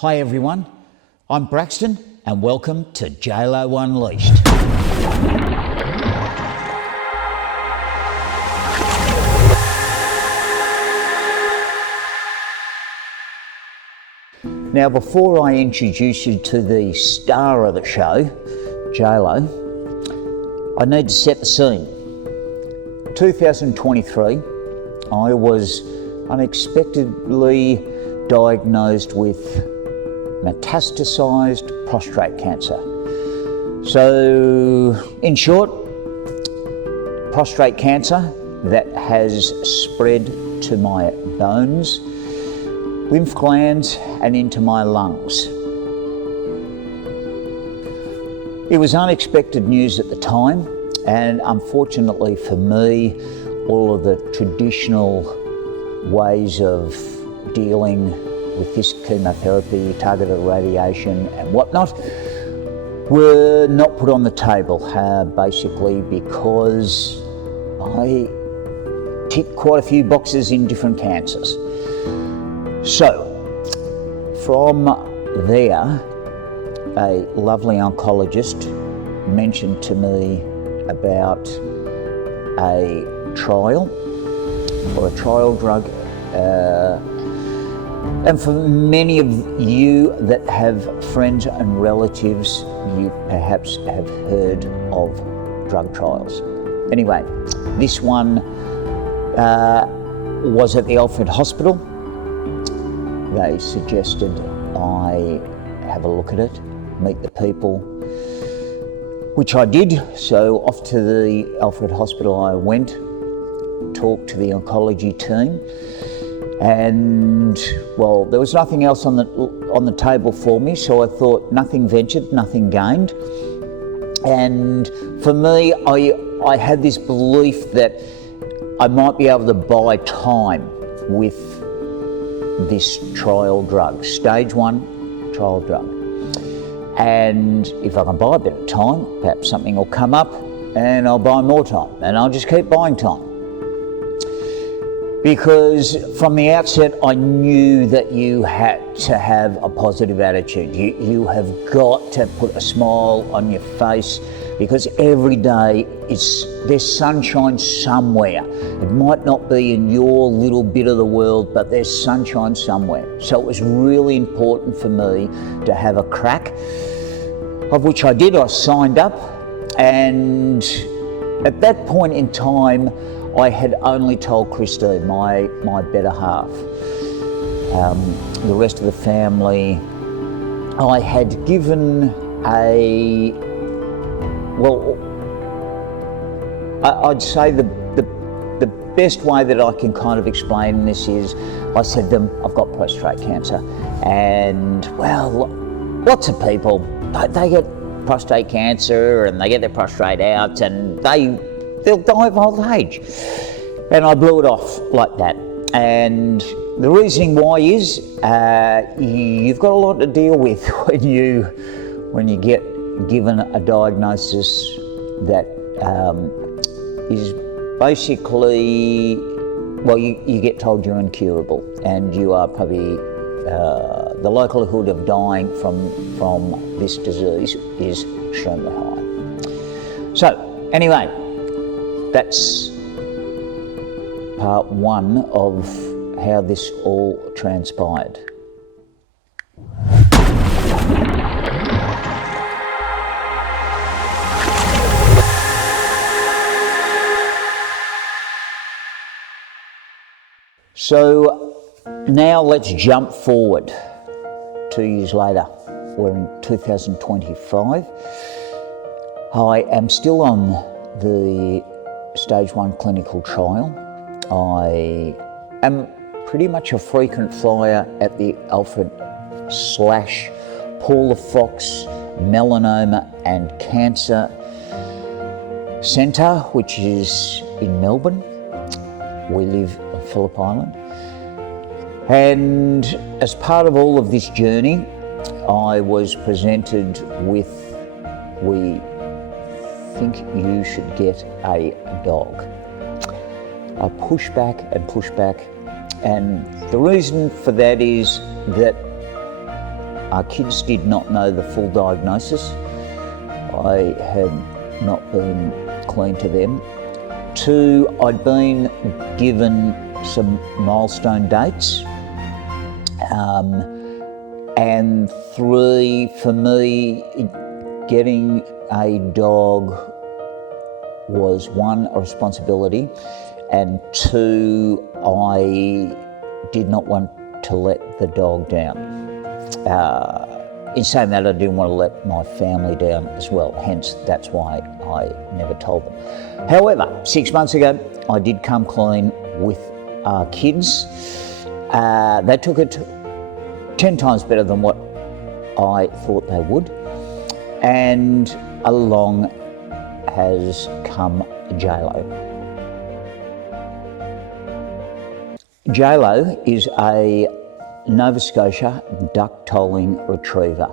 Hi everyone, I'm Braxton and welcome to JLo Unleashed. Now before I introduce you to the star of the show, JLo, I need to set the scene. 2023, I was unexpectedly diagnosed with metastasized prostate cancer. So, in short, prostate cancer that has spread to my bones, lymph glands, and into my lungs. It was unexpected news at the time, and unfortunately for me, all of the traditional ways of dealing with this chemotherapy, targeted radiation and whatnot, were not put on the table, basically because I ticked quite a few boxes in different cancers. So, from there, a lovely oncologist mentioned to me about a trial or a trial drug. And for many of you that have friends and relatives, you perhaps have heard of drug trials. Anyway, this one was at the Alfred Hospital. They suggested I have a look at it, meet the people, which I did. So off to the Alfred Hospital I went, talked to the oncology team. And well, there was nothing else on the table for me, so I thought nothing ventured, nothing gained. And for me, I had this belief that I might be able to buy time with this trial drug, stage 1 trial drug. And if I can buy a bit of time, perhaps something will come up and I'll buy more time, and I'll just keep buying time. Because from the outset, I knew that you had to have a positive attitude. You have got to put a smile on your face, because every day there's sunshine somewhere. It might not be in your little bit of the world, but there's sunshine somewhere. So it was really important for me to have a crack, of which I did. I signed up, and at that point in time, I had only told Christine, my better half. The rest of the family, I had given I'd say the best way that I can kind of explain this is, I said to them, I've got prostate cancer, and well, lots of people, they get prostate cancer and they get their prostate out and they'll die of old age. And I blew it off like that. And the reasoning why is, you've got a lot to deal with when you get given a diagnosis that is basically, well, you get told you're incurable, and you are probably, the likelihood of dying from this disease is extremely high. So, anyway, that's part 1 of how this all transpired. So now let's jump forward 2 years later. We're in 2025. I am still on the stage 1 clinical trial. I am pretty much a frequent flyer at the Alfred / Paula Fox Melanoma and Cancer Centre, which is in Melbourne. We live on Phillip Island. And as part of all of this journey, I was presented with, we think you should get a dog. I push back and push back, and the reason for that is that our kids did not know the full diagnosis. I had not been clean to them. 2, I'd been given some milestone dates. And 3, for me, getting a dog was 1, a responsibility, and 2, I did not want to let the dog down. In saying that, I didn't want to let my family down as well, hence that's why I never told them. However, 6 months ago, I did come clean with our kids. They took it 10 times better than what I thought they would, and along has come JLo. JLo is a Nova Scotia duck-tolling retriever,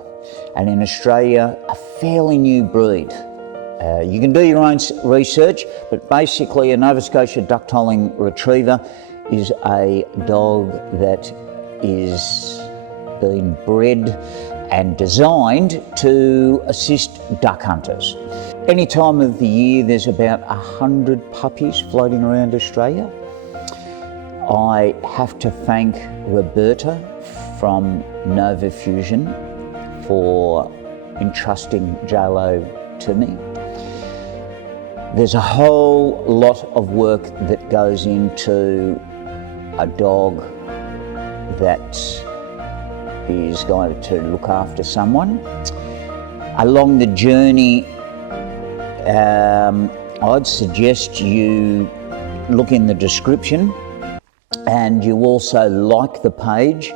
and in Australia, a fairly new breed. You can do your own research, but basically a Nova Scotia duck-tolling retriever is a dog that is being bred and designed to assist duck hunters. Any time of the year, there's about 100 puppies floating around Australia. I have to thank Roberta from Nova Fusion for entrusting JLo to me. There's a whole lot of work that goes into a dog that is going to look after someone. Along the journey, I'd suggest you look in the description, and you also like the page,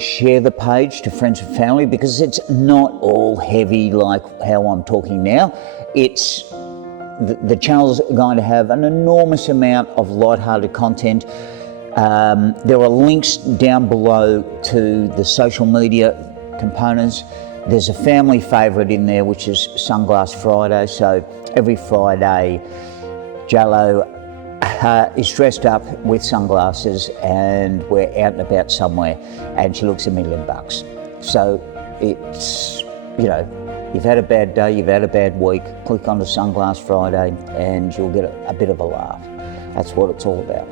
share the page to friends and family, because it's not all heavy like how I'm talking now. It's the channel's going to have an enormous amount of light-hearted content. There are links down below to the social media components. There's a family favourite in there, which is Sunglass Friday. So every Friday, JLo is dressed up with sunglasses and we're out and about somewhere, and she looks $1 million. So it's, you know, you've had a bad day, you've had a bad week, click on the Sunglass Friday and you'll get a bit of a laugh. That's what it's all about.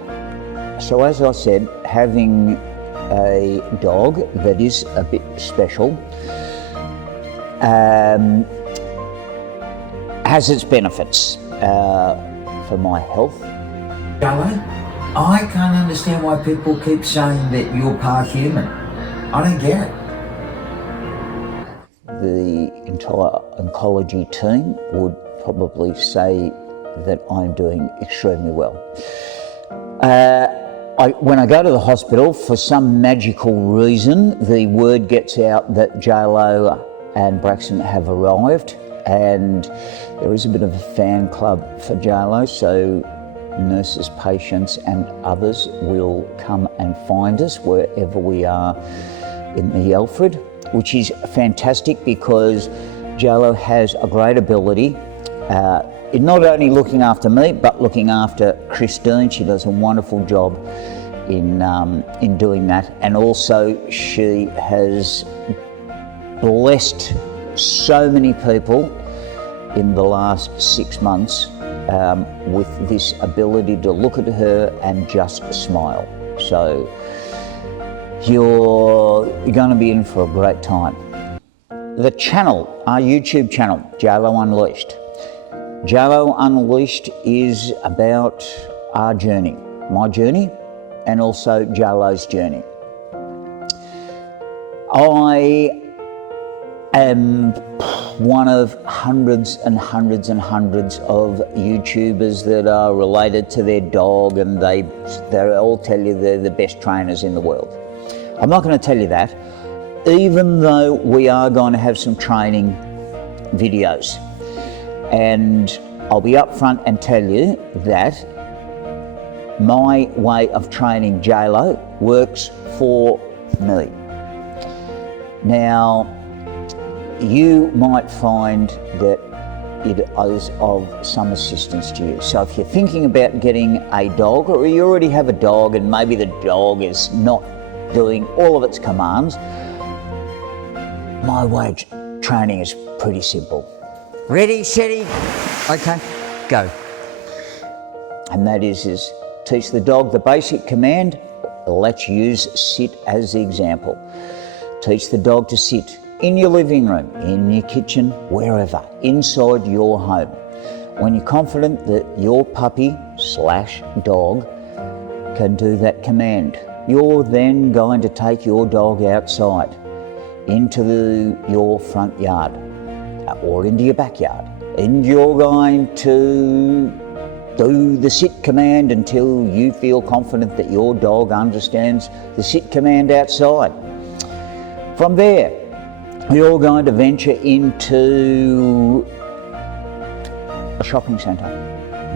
So as I said, having a dog that is a bit special has its benefits for my health. JLo, I can't understand why people keep saying that you're part human. I don't get it. The entire oncology team would probably say that I'm doing extremely well. When I go to the hospital, for some magical reason, the word gets out that JLo and Braxton have arrived, and there is a bit of a fan club for JLo, so nurses, patients and others will come and find us wherever we are in the Alfred, which is fantastic because JLo has a great ability in not only looking after me, but looking after Christine. She does a wonderful job in doing that, and also she has blessed so many people in the last 6 months with this ability to look at her and just smile. So you're going to be in for a great time. The channel, our YouTube channel, JLo Unleashed. JLo Unleashed is about our journey, my journey, and also JLo's journey. I am one of hundreds and hundreds and hundreds of YouTubers that are related to their dog, and they all tell you they're the best trainers in the world. I'm not going to tell you that, even though we are going to have some training videos. And I'll be upfront and tell you that my way of training JLo works for me. Now, you might find that it is of some assistance to you. So if you're thinking about getting a dog, or you already have a dog and maybe the dog is not doing all of its commands. My way of training is pretty simple. Ready, steady, okay, go. And that is teach the dog the basic command. Let's use sit as the example. Teach the dog to sit in your living room, in your kitchen, wherever, inside your home. When you're confident that your puppy/dog can do that command, you're then going to take your dog outside into your front yard or into your backyard, and you're going to do the sit command until you feel confident that your dog understands the sit command outside. From there, you're going to venture into a shopping centre.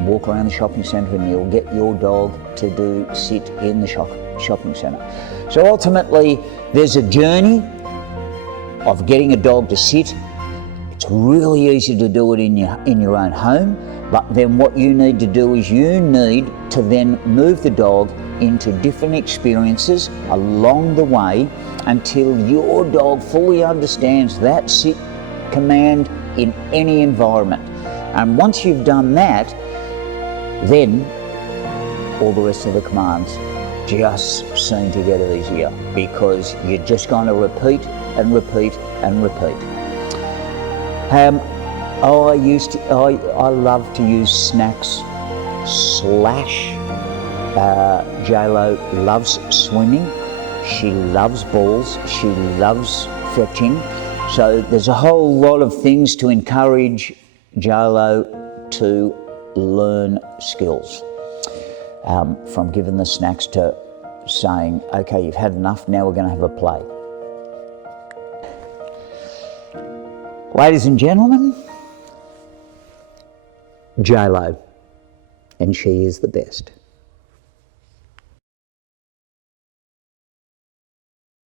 Walk around the shopping centre and you'll get your dog to do sit in the shopping centre. So ultimately, there's a journey of getting a dog to sit. It's really easy to do it in your own home, but then what you need to do is you need to then move the dog into different experiences along the way until your dog fully understands that sit command in any environment. And once you've done that, then all the rest of the commands just seem to get easier, because you're just going to repeat and repeat and repeat. I love to use snacks / JLo loves swimming, she loves balls, she loves fetching. So there's a whole lot of things to encourage JLo to learn skills. From giving the snacks to saying, okay, you've had enough, now we're going to have a play. Ladies and gentlemen, JLo, and she is the best.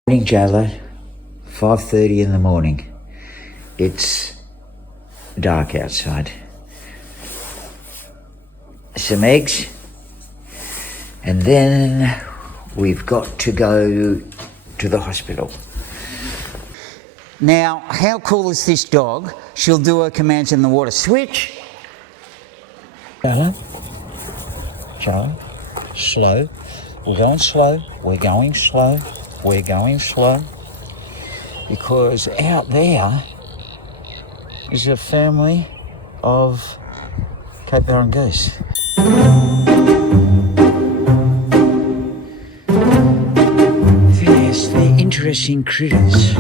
Morning, JLo. 5:30 in the morning. It's dark outside. Some eggs, and then we've got to go to the hospital. Now, how cool is this dog? She'll do her commands in the water. Switch. JLo, slow. We're going slow. We're going slow. We're going slow. Because out there is a family of Cape Barren geese. Yes, they're interesting critters.